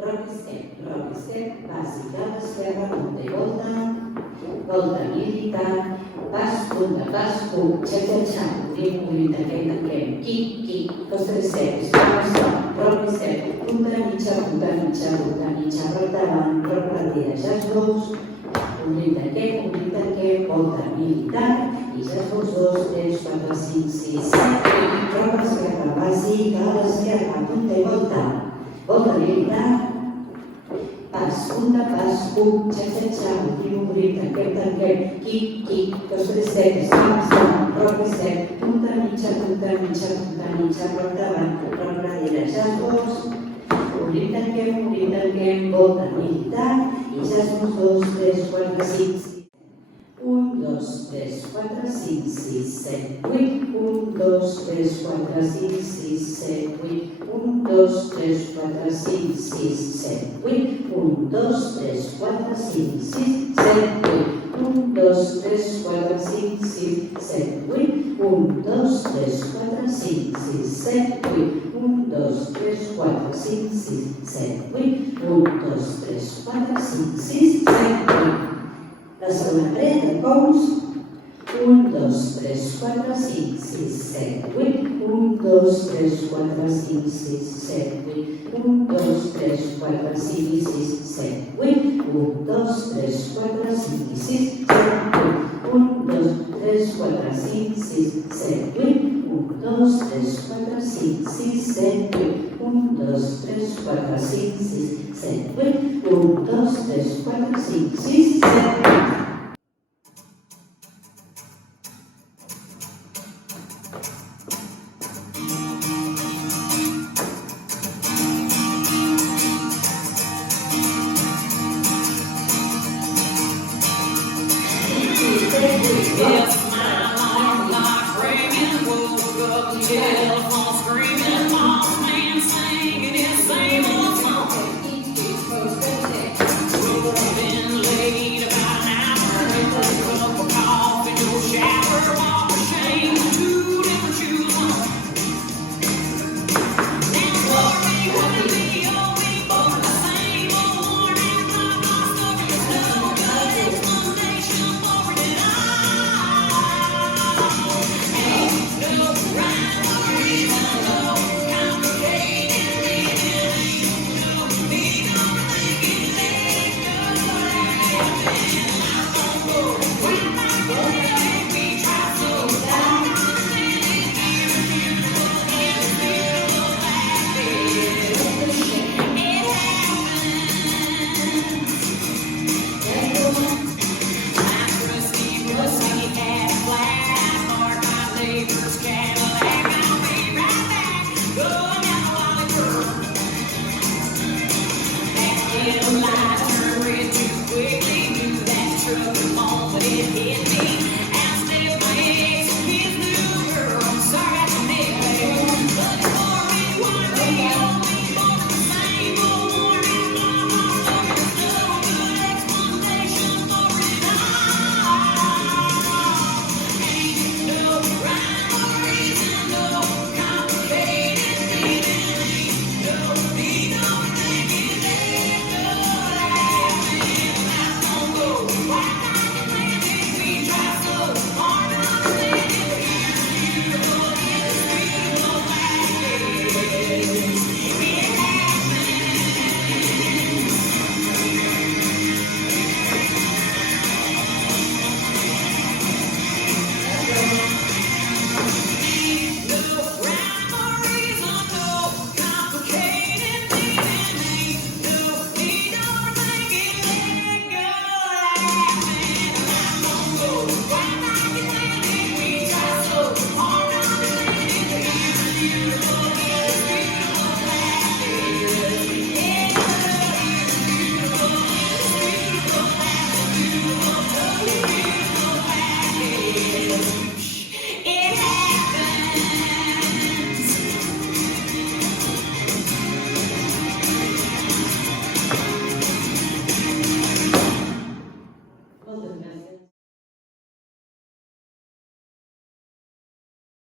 rock step, bàsic a l'esquerra, punta i volta, volta militar, pas, punta, pas, punt, xa, obrim, tanquem, kick, costa de steps, rock step, punta mitja, rock davant, rock darrere, jazz dos, obrim, tanquem, volta militar, i jazz 2, 3, 4, 5, 6, 7, rock a l'esquerra, bàsic a l'esquerra, punta i volta militar, pas, punta, pas, punt, xa, obrim, tanquem, kick, costa de steps, rock step, punta mitja, rock davant, rock darrere, jazz dos, obrim, tanquem, volta militar, i jazz 2, 3, 4, 5, 6, 1, 2, 3, 4, 5, 6, 7, 8, 1, 2, 3, 4, 5, 6, 7, 8, 1, 2, 3, 4, 5, 6, 7, 8, 1, 2, 3, 4, 5, 6, 7, 8, 1, 2, 3, 4, 5, 6, 7, 8, 1, 2, 3, 4, 5, 6, 7, 8, 1, 2, 3, 4, 5, 6, 7, 8, 1, 2, 3, 4, 5, 6, 7, 8. La segona dreta, cols, 1, 2, 3, 4, 5, 6, 7, 8, 1, 2, 3, 4, 5, 6, 7, 8, 1, 2, 3, 4, 5, 6, 7, 8, 1, 2, 3, 4, 5, 6, 7, 8, 1, 2, 3, 4, 5, 6, 7, 8, 1, 2, 3, 4, 5, 6, 7, 8, 1, 2, 3, 4, 5, 6, 7, 8, 1, 2, 3, 4, 5, 6, 7, 8. Yes, my long life ringing woke up the